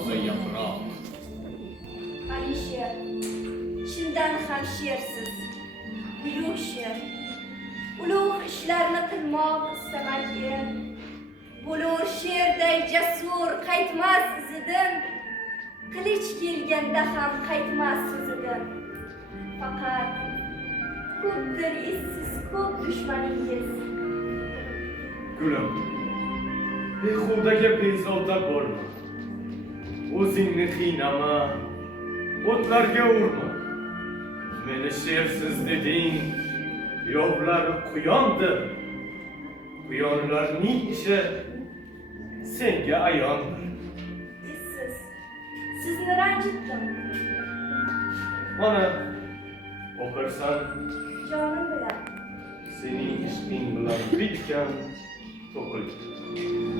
toza yaproq. Alisher, chindan ham shersiz, buyuk sher. Ulug' ishlarni qilmoq istamar er. Bo'lur sherday jasur, qaytmas izidan. Qilich kelganda ham qaytmas so'zidan. Faqat ko'pdir izsiz ko'p dushmaningiz. Gulim, behudaga bezovta bo'lma. O'zingni qiynama, o'tlarga urma. Meni shersiz deding, yovlar quyondir. Quyonlarning ishi senga ayondir. Izsiz, sizni ranjitdim. Mana o'qirsan, Jonim bilan. sening ishqing bilan bitgan to'qildi.